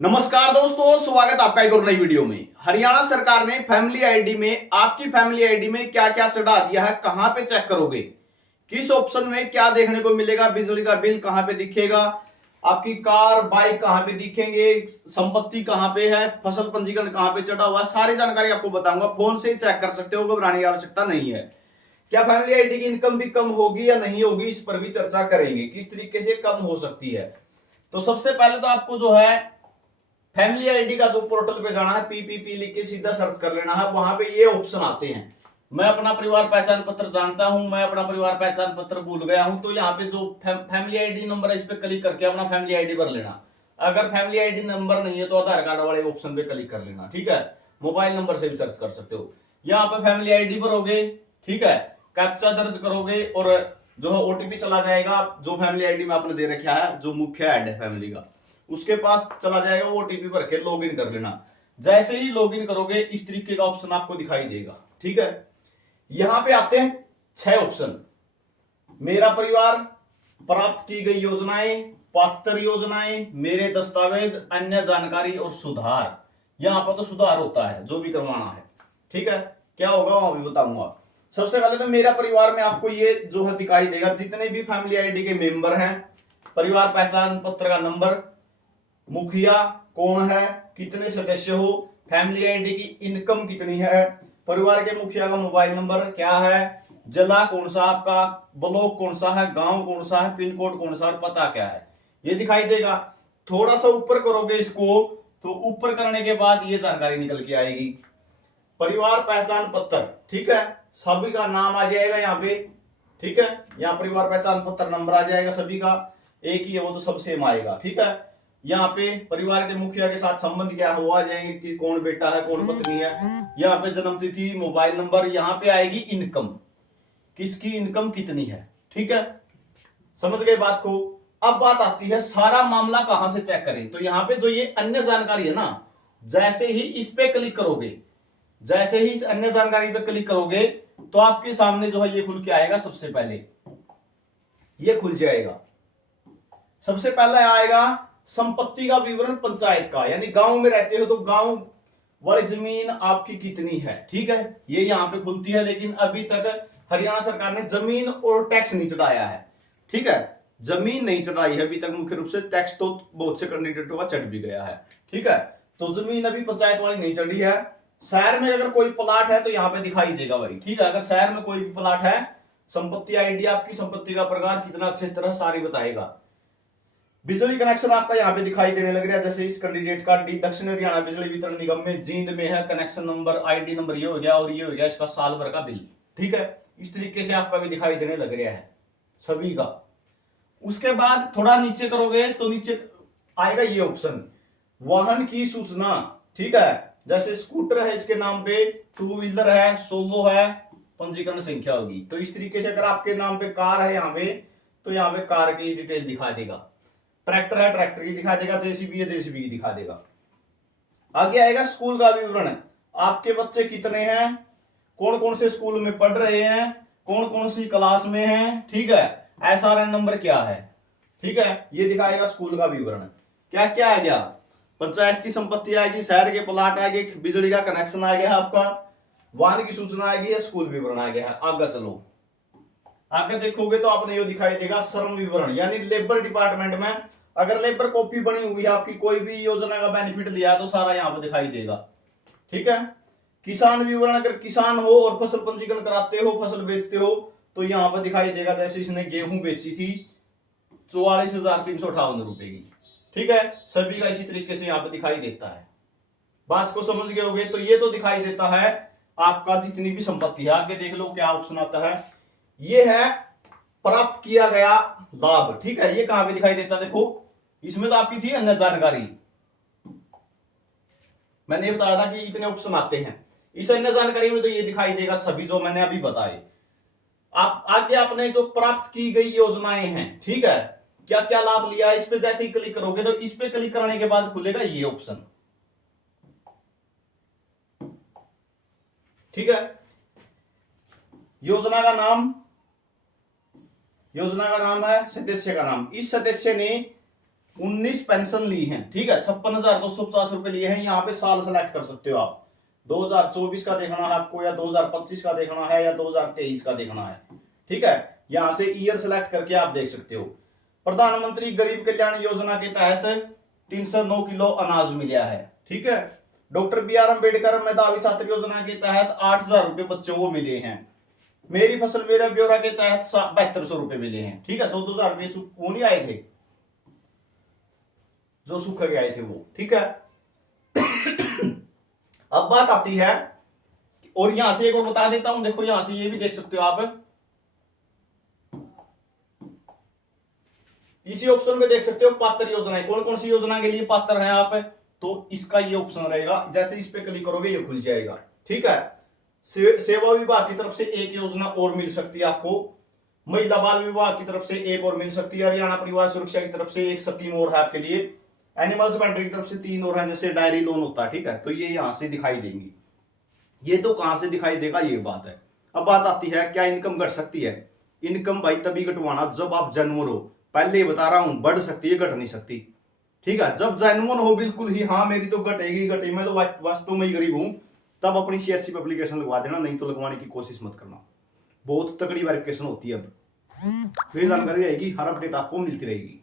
नमस्कार दोस्तों, स्वागत आपका एक और नई वीडियो में। हरियाणा सरकार ने फैमिली आईडी में आपकी फैमिली आईडी में क्या क्या चढ़ा दिया है, कहां पे चेक करोगे, किस ऑप्शन में क्या देखने को मिलेगा, बिजली का बिल कहां पे दिखेगा, आपकी कार बाइक कहां पे दिखेंगे, संपत्ति कहां पे है, फसल पंजीकरण कहां पे चढ़ा हुआ, सारी जानकारी आपको बताऊंगा। फोन से ही चेक कर सकते हो, घबराने की आवश्यकता नहीं है। क्या फैमिली आईडी की इनकम भी कम होगी या नहीं होगी, इस पर भी चर्चा करेंगे, किस तरीके से कम हो सकती है। तो सबसे पहले तो आपको जो है फैमिली आईडी का जो पोर्टल पे जाना है, पीपीपी लिख के सीधा सर्च कर लेना है। वहां पे ये ऑप्शन आते हैं, मैं अपना परिवार पहचान पत्र जानता हूं, मैं अपना परिवार पहचान पत्र भूल गया हूं। तो यहाँ पे जो फैमिली आईडी नंबर है, इस पे क्लिक करके अपना फैमिली आईडी भर लेना। अगर फैमिली आईडी नंबर नहीं है तो आधार कार्ड वाले ऑप्शन पे क्लिक कर लेना, ठीक है। मोबाइल नंबर से भी सर्च कर सकते हो। यहाँ पे फैमिली आईडी भरोगे, ठीक है, कैप्चा दर्ज करोगे और जो है ओटीपी चला जाएगा। जो फैमिली आईडी में आपने दे रखा है, जो मुख्य हेड है फैमिली का, उसके पास चला जाएगा। वो ओटीपी भर के लॉग इन कर लेना। जैसे ही लॉग इन करोगे, इस तरीके का ऑप्शन आपको दिखाई देगा, ठीक है। यहां पे आते हैं 6 ऑप्शन। मेरा परिवार, प्राप्त की गई योजनाएं, पात्र योजनाएं, मेरे दस्तावेज, अन्य जानकारी और सुधार। यहां पर तो सुधार होता है, जो भी करवाना है, ठीक है। क्या होगा वहां भी बताऊंगा। सबसे पहले तो मेरा परिवार में आपको ये जो है दिखाई देगा, जितने भी फैमिली आईडी के मेंबर हैं, परिवार पहचान पत्र का नंबर, मुखिया कौन है, कितने सदस्य हो, फैमिली आईडी की इनकम कितनी है, परिवार के मुखिया का मोबाइल नंबर क्या है, जिला कौन सा आपका, ब्लॉक कौन सा है, गांव कौन सा है, पिन कोड कौन सा और पता क्या है, ये दिखाई देगा। थोड़ा सा ऊपर करोगे इसको, तो ऊपर करने के बाद ये जानकारी निकल के आएगी। परिवार पहचान पत्र, ठीक है, सभी का नाम आ जाएगा यहाँ पे, ठीक है। यहाँ परिवार पहचान पत्र नंबर आ जाएगा, सभी का एक ही है, वो तो सब सेम आएगा, ठीक है। यहाँ पे परिवार के मुखिया के साथ संबंध क्या है वो आ जाएंगे, कि कौन बेटा है, कौन पत्नी है। यहाँ पे जन्म तिथि, मोबाइल नंबर। यहाँ पे आएगी इनकम, किसकी इनकम कितनी है, ठीक है। समझ गए बात को। अब बात आती है सारा मामला कहां से चेक करें। तो यहाँ पे जो ये अन्य जानकारी है ना, जैसे ही इस पे क्लिक करोगे, जैसे ही इस अन्य जानकारी पे क्लिक करोगे, तो आपके सामने जो है ये खुल के आएगा। सबसे पहले ये खुल जाएगा। सबसे पहले आएगा संपत्ति का विवरण पंचायत का, यानी गांव में रहते हो तो गांव वाली जमीन आपकी कितनी है, ठीक है, ये यहां पे खुलती है। लेकिन अभी तक हरियाणा सरकार ने जमीन और टैक्स नहीं चढ़ाया है, ठीक है, जमीन नहीं चढ़ाई है अभी तक। मुख्य रूप से टैक्स तो बहुत से कैंडिडेटों का चढ़ भी गया है, ठीक है। तो जमीन अभी पंचायत वाली नहीं चढ़ी है। शहर में अगर कोई प्लाट है तो यहाँ पे दिखाई देगा भाई, ठीक है। अगर शहर में कोई भी प्लाट है, संपत्ति आईडी आपकी, संपत्ति का प्रकार, कितना क्षेत्र है, सारी बताएगा। बिजली कनेक्शन आपका यहाँ पे दिखाई देने लग रहा है। जैसे इस कैंडिडेट का डी दक्षिण हरियाणा बिजली वितरण निगम में जींद में है, कनेक्शन नंबर, आईडी नंबर ये हो गया, और ये हो गया इसका साल भर का बिल, ठीक है। इस तरीके से आपका भी दिखाई देने लग रहा है सभी का। उसके बाद थोड़ा नीचे करोगे तो नीचे आएगा ये ऑप्शन, वाहन की सूचना, ठीक है। जैसे स्कूटर है इसके नाम पे, टू व्हीलर है, सोलो है, पंजीकरण संख्या होगी। तो इस तरीके से अगर आपके नाम पे कार है यहाँ पे, तो यहाँ पे कार की डिटेल दिखा देगा। ट्रैक्टर है, ट्रैक्टर की दिखा देगा, जेसीबी है, जेसीबी की दिखा देगा। आगे आएगा स्कूल का विवरण, आपके बच्चे कितने हैं, कौन कौन से स्कूल में पढ़ रहे हैं, कौन कौन सी क्लास में हैं, ठीक है, एसआरएन नंबर क्या है, ठीक है, ये दिखाएगा स्कूल का विवरण। क्या क्या आ गया, पंचायत की संपत्ति आएगी, शहर के प्लाट आएंगे, बिजली का कनेक्शन आ गया आपका, वाहन की सूचना आएगी, स्कूल विवरण आ गया है। आगे चलो, आगे देखोगे तो आपने ये दिखाई देगा श्रम विवरण, यानी लेबर डिपार्टमेंट में अगर लेबर कॉपी बनी हुई है आपकी, कोई भी योजना का बेनिफिट लिया तो सारा यहां पर दिखाई देगा, ठीक है। किसान विवरण, अगर किसान हो और फसल पंजीकरण कराते हो, फसल बेचते हो, तो यहां पर दिखाई देगा। जैसे इसने गेहूं बेची थी 44,358 रुपए की, ठीक है, सभी का इसी तरीके से यहां पर दिखाई देता है। बात को समझ गए होगे। तो ये तो दिखाई देता है आपका जितनी भी संपत्ति है। आगे देख लो क्या ऑप्शन आता है, ये है प्राप्त किया गया लाभ, ठीक है। ये कहां पे दिखाई देता है, देखो इसमें तो आपकी थी अन्य जानकारी, मैंने बताया था कि इतने ऑप्शन आते हैं। इस अन्य जानकारी में तो ये दिखाई देगा सभी जो मैंने अभी बताए। आप आगे आपने जो प्राप्त की गई योजनाएं हैं, ठीक है, क्या क्या लाभ लिया, इस पे जैसे ही क्लिक करोगे तो इस पे क्लिक करने के बाद खुलेगा ये ऑप्शन, ठीक है। योजना का नाम, योजना का नाम है, सदस्य का नाम, इस सदस्य ने 19 पेंशन ली हैं, ठीक है, 56,250 रुपए लिए हैं। यहाँ पे साल सेलेक्ट कर सकते हो आप, 2024 का देखना है आपको, या 2025 का देखना है, या 2023 का देखना है, ठीक है। यहां से ईयर सेलेक्ट करके आप देख सकते हो। प्रधानमंत्री गरीब कल्याण योजना के तहत 309 किलो अनाज मिला है, ठीक है। डॉक्टर BR अम्बेडकर मेधावी छात्र योजना के तहत 8,000 रुपए बच्चों को मिले हैं। मेरी फसल मेरा ब्यौरा के तहत 7200 रुपए मिले हैं, ठीक है। 2,000 रुपए वो नहीं आए थे जो सूख के आए थे वो, ठीक है। अब बात आती है, और यहां से एक और बता देता हूं, देखो यहां से ये भी देख सकते हो आप, इसी ऑप्शन में देख सकते हो पात्र योजनाएं, कौन कौन सी योजना के लिए पात्र हैं आप, तो इसका ये ऑप्शन रहेगा। जैसे इस पे क्लिक करोगे ये खुल जाएगा, ठीक है। सेवा विभाग की तरफ से एक योजना और मिल सकती है आपको, महिला बाल विभाग की तरफ से एक और मिल सकती है, हरियाणा परिवार सुरक्षा की तरफ से एक स्कीम और है आपके लिए, एनिमल हस्बेंड्री की तरफ से 3 और है, जैसे डायरी लोन होता है, ठीक है। तो ये यहां से दिखाई देंगी, ये तो कहां से दिखाई देगा, ये बात है। अब बात आती है क्या इनकम घट सकती है। इनकम भाई तभी घटवाना जब आप जेन्युइन हो, पहले बता रहा हूं, बढ़ सकती है घट नहीं सकती, ठीक है। जब जेन्युइन हो बिल्कुल ही, हाँ मेरी तो घटेगी घटेगी, मैं तो वास्तव में ही गरीब हूं, तब अपनी CSC पे एप्लीकेशन लगवा देना, नहीं तो लगवाने की कोशिश मत करना, बहुत तगड़ी वेरिफिकेशन होती है। अब फिर जानकारी रहेगी, हर अपडेट आपको मिलती रहेगी।